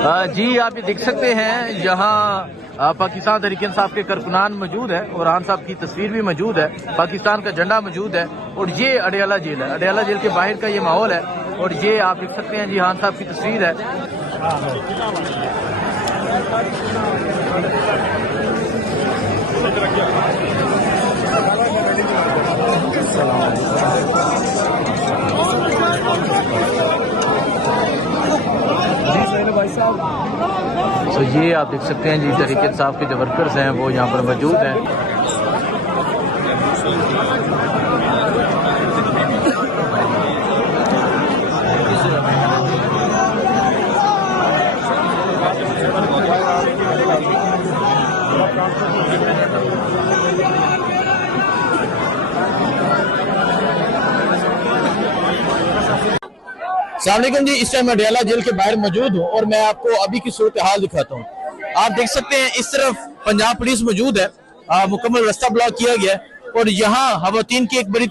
जी आप ये देख सकते हैं यहाँ पाकिस्तान तहरीक इंसाफ के कारकुनान मौजूद है, और साहब की तस्वीर भी मौजूद है, पाकिस्तान का झंडा मौजूद है, और ये अडयाला जेल है। अडयाला जेल के बाहर का ये माहौल है, और ये आप देख सकते हैं जी खान साहब की तस्वीर है। तो ये आप देख सकते हैं जी तहरीक इंसाफ के जो वर्कर्स हैं वो यहाँ पर मौजूद हैं। अस्सलामुअलैकुम जी, इस टाइम अडयाला जेल के बाहर मौजूद हूँ और मैं आपको अभी की सूरत हाल दिखाता हूँ। आप देख सकते हैं इस तरफ पंजाब पुलिस मौजूद है, मुकम्मल रास्ता ब्लॉक किया गया है, और यहाँ खवातीन की एक बड़ी